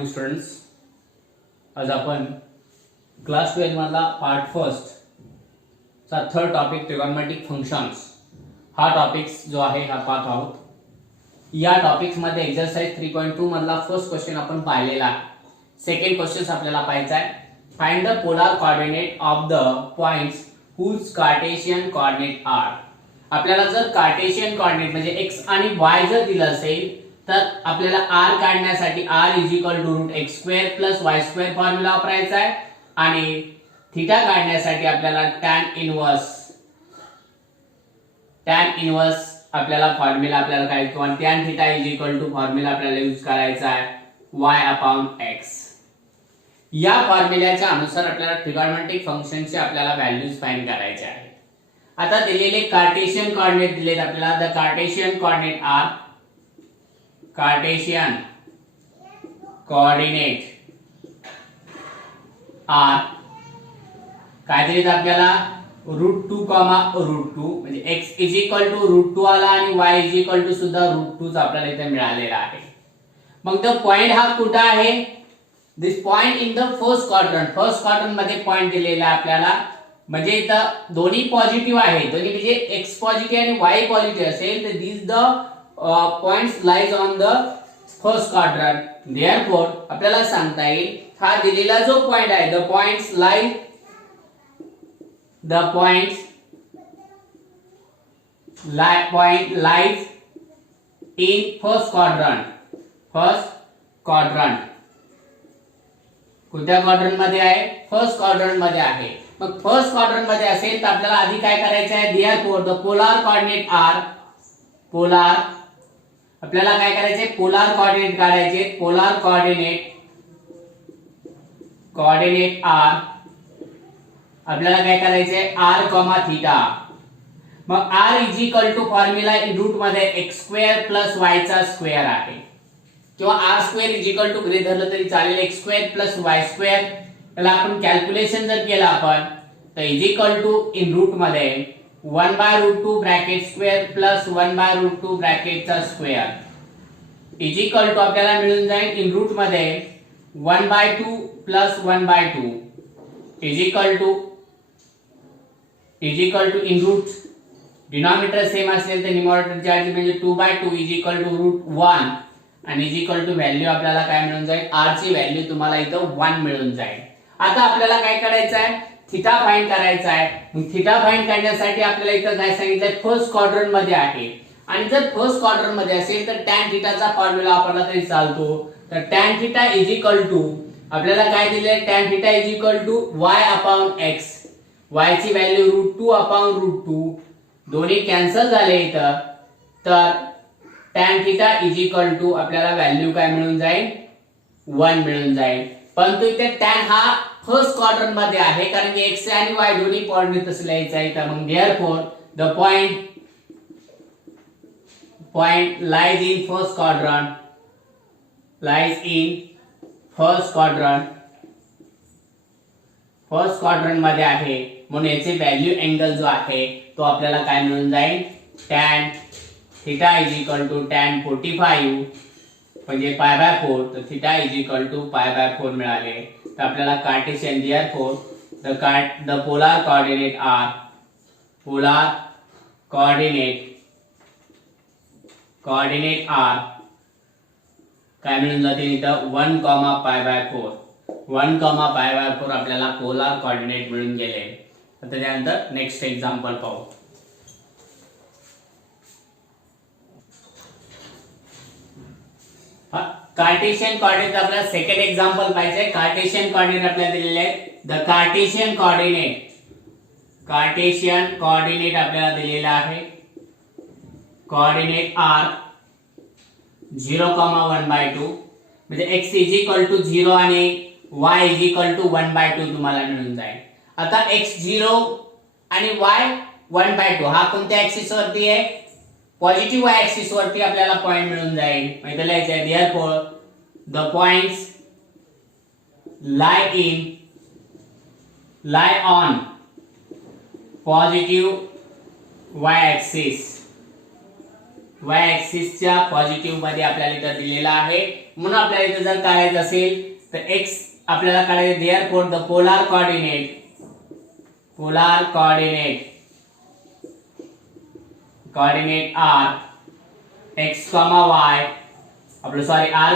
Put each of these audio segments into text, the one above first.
Morning students. आज आपण class 12 मधला पार्ट फर्स्ट चा थर्ड टॉपिक ट्रिगोनोमेट्रिक फंक्शन्स हा टॉपिक्स जो आहे हा पाहत आहोत. या टॉपिक्स मध्ये एक्सरसाइज 3.2 मधला फर्स्ट क्वेश्चन आपण पाहिलेला आहे. सेकंड क्वेश्चन आपल्याला पाहायचा आहे. Find the polar coordinate of the points whose Cartesian coordinate are. आपल्याला जर कार्टेशियन कोऑर्डिनेट म्हणजे x आणि y जर दिलं असेल तर आपल्याला r काढण्यासाठी r √x² + y² फॉर्म्युला वापरायचा आहे आणि थीटा काढण्यासाठी आपल्याला tan इन्व्हर्स आपल्याला फॉर्म्युला आपल्याला काय किंवा tan θ फॉर्म्युला आपल्याला यूज करायचा आहे y/x. या फॉर्म्युल्याच्या अनुसार आपल्याला ट्रिगोनोमेट्रिक फंक्शनचे आपल्याला व्हॅल्यूज फाइंड करायचे आहे. आता दिलेले कार्टेशियन कोऑर्डिनेट दिलेत आपल्याला. द कार्टेशियन कोऑर्डिनेट आर काय दिलेत आपल्याला √2, √2 म्हणजे x √2 आला आणि y सुद्धा √2 आपल्याला इथे मिळालेला आहे. मग तो पॉइंट हा कुठे आहे? This point in the first quadrant मध्ये पॉइंट दिलेला आहे आपल्याला. म्हणजे इथं दोन्ही पॉझिटिव्ह आहे, दोन्ही म्हणजे x पॉझिटिव्ह आणि y पॉझिटिव्ह असेल तर this the points lies on the first quadrant. Therefore आपल्याला सांगता येईल हा दिलेला जो पॉइंट आहे the points lies in first quadrant. कोणत्या क्वाड्रंट मध्ये आहे? फर्स्ट क्वाड्रंट मध्ये आहे. मग फर्स्ट क्वाड्रंट मध्ये असेल तर आपल्याला आधी काय करायचं आहे? देयरफॉर द पोलर आपल्याला काय करायचंय? पोलर कोऑर्डिनेट काढायचे. पोलर कोऑर्डिनेट आर आपल्याला काय करायचंय? r, θ. मग r फॉर्म्युला इन रूट मध्ये x² + y² आहे किंवा r² गृहीत धरलं तरी चालेल. x² + y². त्याला आपण कॅल्क्युलेशन जर केलं आपण तर इन रूट मध्ये 1/√2 ब्रॅकेट² + 1/√2 ब्रॅकेटचा स्क्वेअर आपल्याला मिळून जाईल इन रूट मध्ये 1/2 + 1/2 इन रूट डिनॉमिनेटर सेम असेल तर न्यूमरेटर ची म्हणजे 2/2 √1 आणि व्हॅल्यू आपल्याला काय मिळून जाईल? r ची व्हॅल्यू तुम्हाला इथं 1 मिळून जाईल. आता आपल्याला काय करायचं आहे? थीटा फाइंड करायचा आहे. मग थीटा फाइंड करण्यासाठी आपल्याला इथं काय सांगितलंय? फर्स्ट क्वाड्रंट मध्ये आहे आणि जर फर्स्ट क्वाड्रंट मध्ये असेल तर tan थीटाचा फॉर्म्युला वापरला तरी चालतो. तर tan θ आपल्याला काय दिले? tan θ y/x. y ची व्हॅल्यू √2/√2 दोन्ही कॅन्सल झाले इथं. तर tan θ आपल्याला व्हॅल्यू काय मिळून जाईल? 1 मिळून जाईल. परंतु इथे tan हा फर्स्ट क्वाड्रंट मध्ये आहे कारण की x आणि y दोन्ही पॉइंट तसं लिहायचं आहे. तर मग therefore the point lies in first quadrant मध्ये आहे म्हणून याचे व्हॅल्यू अँगल जो आहे तो आपल्याला काय मिळून जाईल? tan θ tan 45 म्हणजे π/4. तर θ π/4 मिळाले. तर आपल्याला Cartesian therefore the polar coordinate are काय मिळून जाते इथं 1, π/4. 1, π/4 आपल्याला पोलर कोऑर्डिनेट मिळून गेले. आता त्यानंतर नेक्स्ट एक्झाम्पल पाहू. कार्टेशियन कोऑर्डिनेट आपल्याला सेकंड एक्झाम्पल पाहिजे. कार्टेशियन कोऑर्डिनेट आपल्याला दिलेले आहेत. द कार्टेशियन कोऑर्डिनेट आपल्याला दिलेला आहे. कोऑर्डिनेट r 0,1/2 म्हणजे x 0 आणि y 1/2 तुम्हाला मिळून जाईल. आता x 0 आणि y 1/2 हा कोणत्या ऍक्सिस वरती आहे? पॉझिटिव्ह y ऍक्सिस वरती आपल्याला पॉइंट मिळून जाईल. म्हणजे लिहायचं आहे therefore the points lie on positive y axis च्या पॉझिटिव्ह मध्ये आपल्याला इथं दिलेला आहे. म्हणून आपल्याला इथे जर काढायचं असेल तर x आपल्याला काढायचे therefore the polar coordinate r x, y आपलं सॉरी r,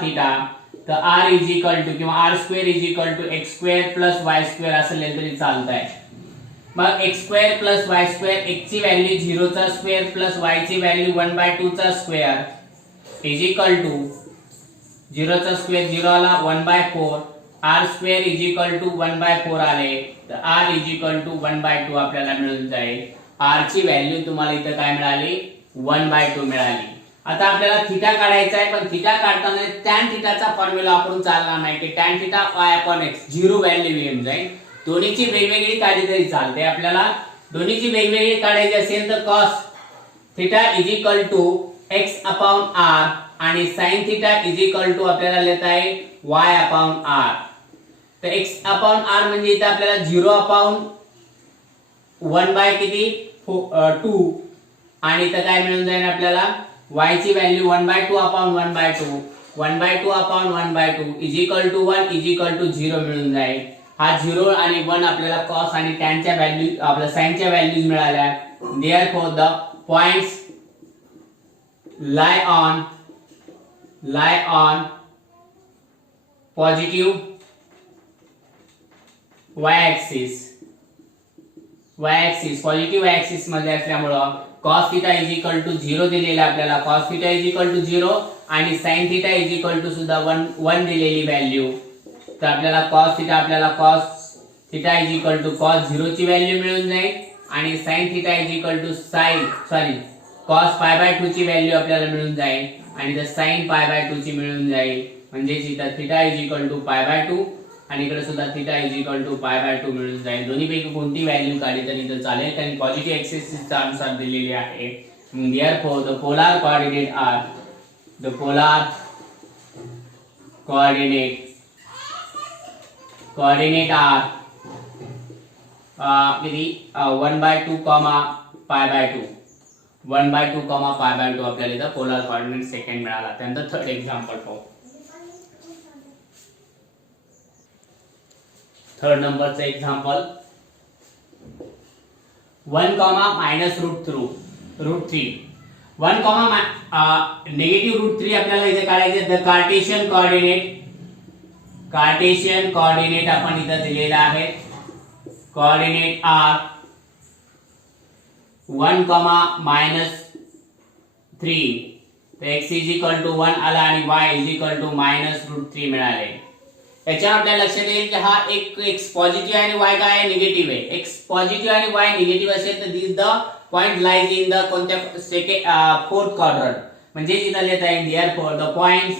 थीटा तर r इज इक्वल टू किंवा r square is equal to x square plus y square असं लिहिलं तरी चालतंय. मग x square plus y square, x ची व्हॅल्यू 0 चा स्क्वेअर प्लस y ची व्हॅल्यू 1/2 चा स्क्वेअर इज इक्वल टू 0 चा स्क्वेअर 0 आला 1/4, r square is equal to 1/4 आले तर r इज इक्वल टू 1/2 आपल्याला मिळून जाईल. r ची व्हॅल्यू तुम्हाला इथं काय मिळाली 1/2 मिळाली. आता आपल्याला थीटा काढायचा आहे पण थीटा काढताना tan थीटाचा फॉर्म्युला वापरून चालणार नाही की tan theta y/x zero value येऊन जाईल. दोन्हीची वेगवेगळी काढली तरी चालते. आपल्याला दोन्हीची वेगवेगळी काढायची असेल तर cos theta is equal to x/r आणि sin theta is equal to आपल्याला लिहिता येईल y/r. तर x/r म्हणजे इथे आपल्याला 0/1 किती 2 आणि इथं काय मिळून जाईल आपल्याला y ची value 1/2 is equal to 1 is equal to 0 मिळून जाईल. हा 0 आणि 1 आपल्याला cos आणि tan च्या व्हॅल्यू आपल्या sin च्या व्हॅल्यूज मिळाल्या. Therefore the points lie on positive y-axis positive y-axis मध्ये असल्यामुळं cos theta is equal to 0 दिलेला आपल्याला cos theta is equal to 0 आणि sin theta is equal to सुद्धा 1 दिलेली व्हॅल्यू. तर आपल्याला cos theta is equal to cos 0 ची व्हॅल्यू मिळून जाईल आणि sin theta is equal to cos π/2 ची व्हॅल्यू आपल्याला मिळून जाईल आणि तर sin π/2 ची मिळून जाईल. म्हणजे इथं थीटा इज इक्वल टू π/2 आणि इकडे सुद्धा थीटा इज इक्वल टू π/2 मिळून जाईल. दोन्ही पैकी कोणती व्हॅल्यू काढली तरी इथं चालेल कारण पॉझिटिव्ह एक्सिस चा अनुसार दिलेली आहे. Therefore the polar coordinate r किती 1/2 π/2 आपल्याला इथं पोलार कोऑर्डिनेट सेकंड मिळाला. त्यानंतर थर्ड एक्झाम्पल पाहू. थर्ड नंबरचं एक्झाम्पल 1, -√3 1, निगेटिव्ह √3 आपल्याला इथे काढायचे. द कार्टेशियन कोऑर्डिनेट आपण इथे दिलेला आहे. कोऑर्डिनेट r 1, -3 तर x इज इक्वल टू 1 आला आणि y इज इक्वल टू -√3 मिळाले. याच्यावर आपल्या लक्षात येईल की हा एक x पॉझिटिव्ह आणि y काय आहे निगेटिव्ह आहे. x पॉझिटिव्ह आणि y निगेटिव्ह असेल तर this the point lies in the कोणत्या फोर्थ क्वाड्रंट म्हणजे इथं लिहिता येईल therefore the point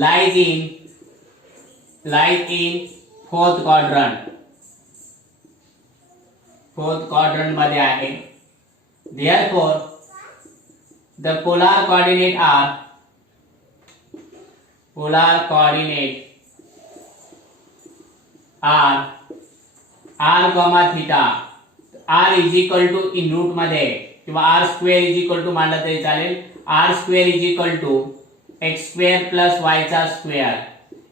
lies in fourth quadrant मध्ये आहे. Therefore the polar coordinate r, theta r is equal to in root मध्ये किंवा r square is equal to मांडलं तरी चालेल. r square is equal to x square plus y चा square.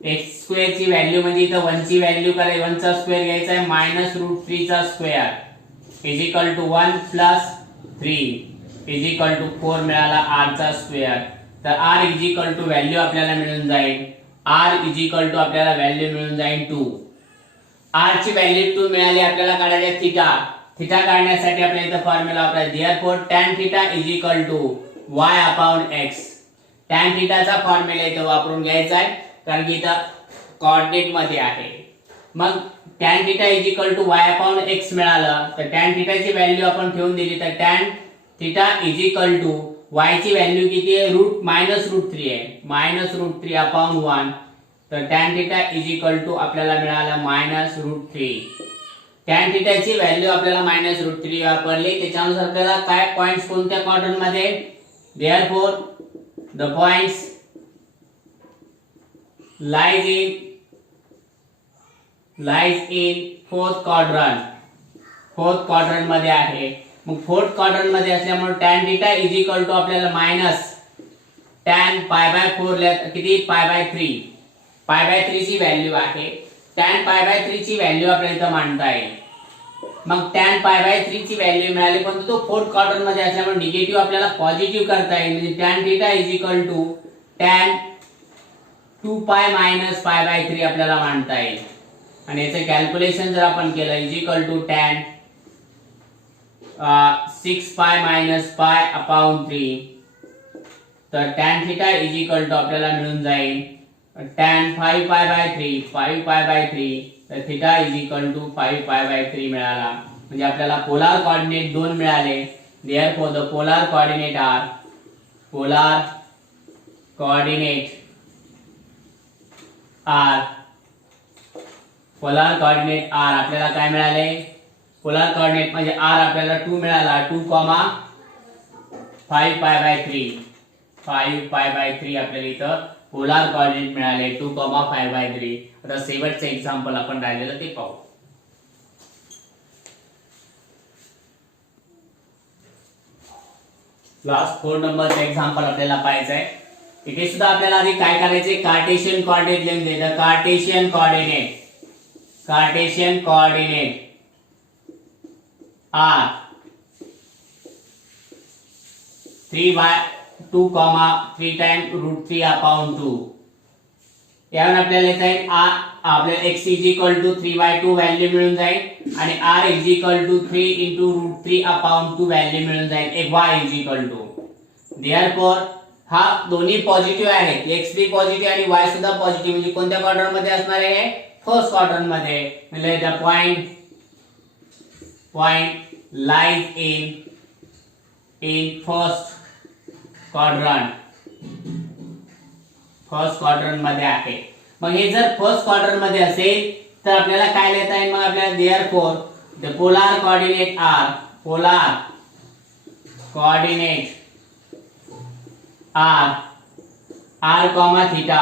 x square ची value म्हणजे इथं 1 ची व्हॅल्यू करायची 1 चा स्क्वेअर घ्यायचा आहे -√3 चा square is equal to 1 plus 3 is equal to 4 मिळाला r चा स्क्वेअर. तर r is equal to value आपल्याला मिळून जाईल 2. r ची व्हॅल्यू 2 मिळाली. आपल्याला काढायचे थीटा काढण्यासाठी आपल्याला इथं फॉर्म्युला वापरायचा. Therefore tan theta is equal to y/x. tan थीटाचा फॉर्म्युला इथं वापरून घ्यायचा आहे कारण की इथं कोऑर्डिनेट मध्ये आहे. मग tan theta is equal to y/x मिळालं तर tan थीटाची व्हॅल्यू आपण ठेवून दिली तर tan theta is equal to y ची व्हॅल्यू किती आहे -√3 आहे -√3/1 तर tan theta is equal to आपल्याला मिळाला -√3. tan थीटाची व्हॅल्यू आपल्याला -√3 वापरली. त्याच्यानुसार आपल्याला काय पॉइंट्स कोणत्या क्वाड्रंट मध्ये therefore the points lies in fourth quadrant मध्ये आहे. मग फोर्थ क्वाड्रंट मध्ये असल्यामुळे tan theta is equal to आपल्याला मायनस tan पाय बाय 4 किती पाय बाय 3 पाय बाय 3 ची व्हॅल्यू आहे. tan पाय बाय 3 ची व्हॅल्यू आपल्याला इथं मांडता येईल. मग tan पाय बाय 3 ची व्हॅल्यू मिळाली पण तो फोर्थ क्वाड्रंट मध्ये असल्यामुळे निगेटिव्ह आपल्याला पॉझिटिव्ह करता येईल. म्हणजे tan theta is equal to tan 2 pi minus pi by 3 आपल्याला मांडता येईल. आणि याचे कॅल्क्युलेशन जर आपण केलं is equal to tan 6 pi minus pi upon 3 तर tan theta is equal to आपल्याला मिळून जाईल tan 5 pi by 3 5 pi by 3 तर theta is equal to 5 pi by 3 मिळाला. म्हणजे आपल्याला पोलार कोऑर्डिनेट 2 मिळाले. Therefore the polar coordinate are polar coordinate are polar coordinate are आपल्याला काय मिळाले पोलार कोऑर्डिनेट म्हणजे आर आपल्याला 2 मिळाला 2, 5 पाय बाय 3 5 पाय बाय 3 आपल्याला इथं पोलार कोऑर्डिनेट मिळाले 2, 5 बाय 3. आता शेवटचं एक्झाम्पल आपण राहिलेलं ते पाहू. लास्ट 4 नंबरचं एक्झाम्पल आपल्याला पाहायचं आहे. इथे सुद्धा आपल्याला आधी काय करायचे कार्टेशियन कोऑर्डिनेट लिहून द्यायचं. Cartesian coordinate R 3 by 2, 3 times √3 upon 2. यावर आपल्याला लिहिता येईल आपल्याला x is equal to 3/2 value मिळून जाईल आणि r is equal to 3 into √3 upon 2 value मिळून जाईल. y is equal to therefore हा दोन्ही पॉझिटिव्ह आहेत x बी पॉझिटिव्ह आणि y सुद्धा पॉझिटिव्ह म्हणजे कोणत्या क्वाड्रंट मध्ये असणार आहे फर्स्ट क्वाड्रंट मध्ये. म्हणजे the point lies in first quadrant मध्ये आहे. मग हे जर फर्स्ट क्वाड्रंट मध्ये असेल तर आपल्याला काय लिहिता येईल मग आपल्याला therefore the polar coordinate r r theta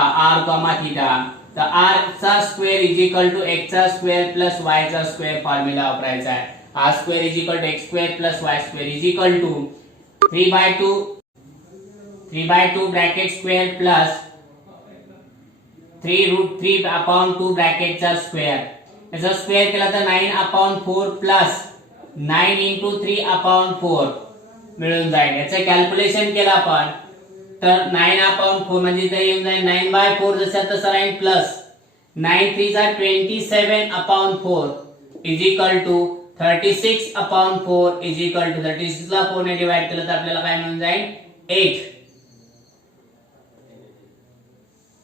तर r चा square is equal to x चा स्क्वेअर प्लस y चा स्क्वेअर फॉर्म्युला वापरायचा आहे. r square is equal to x square plus y square is equal to 3/2 bracket square plus 3√3 upon 2 bracket चा square. याचा square केला तर 9/4 plus 9 into 3 upon 4 मिळून जाईल. याचं कॅल्क्युलेशन केलं आपण तर 9/4 म्हणजे इथे येऊन जाईल 9/4 जसं तसं राहील प्लस 9 3 जा 27/4 is equal to 36/4 is equal to 36 ला 4 ने डिवाइड केलं तर आपल्याला काय मिळून जाईल 8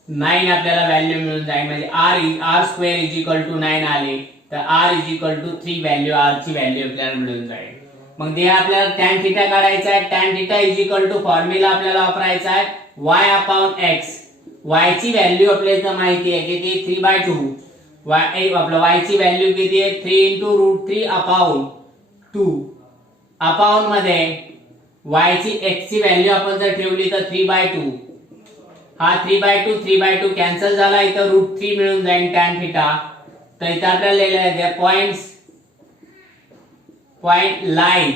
9 आपल्याला व्हॅल्यू मिळून जाईल. म्हणजे r square is equal to 9 आले तर r is equal to 3 value r ची व्हॅल्यू आपल्याला मिळून जाईल. मग ते आपल्याला tan थीटा काढायचा आहे. tan theta is equal to formula आपल्याला वापरायचा आहे y/x. y ची व्हॅल्यू आपल्याला माहिती आहे की ती 3/2 आपलं y ची व्हॅल्यू किती आहे 3 into √3 upon 2 अपॉन मध्ये y ची x ची व्हॅल्यू आपण जर ठेवली तर 3/2 हा 3/2 कॅन्सल झाला इथं √3 मिळून जाईल tan थीटा. तर इथं आपल्याला लिहिलं आहे point lies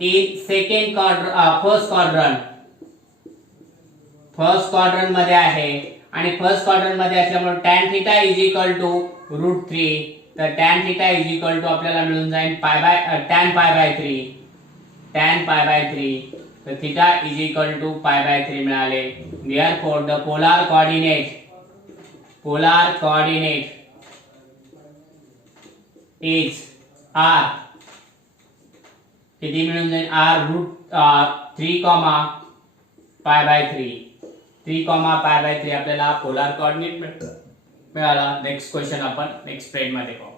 in first quadrant मध्ये आहे आणि फर्स्ट क्वाड्रंट मध्ये असल्यामुळे tan theta is equal to √3 तर tan theta is equal to आपल्याला मिळून जाईल tan पाय बाय 3 तर थीटा इज इक्वल टू π/3 मिळाले. Therefore the polar coordinate is r किती मिळून जाईल r√3, π/3 3, π/3 आपल्याला पोलार कोऑर्डिनेट मिळाला. नेक्स्ट क्वेश्चन आपण नेक्स्ट स्प्रेड मध्ये पाहू.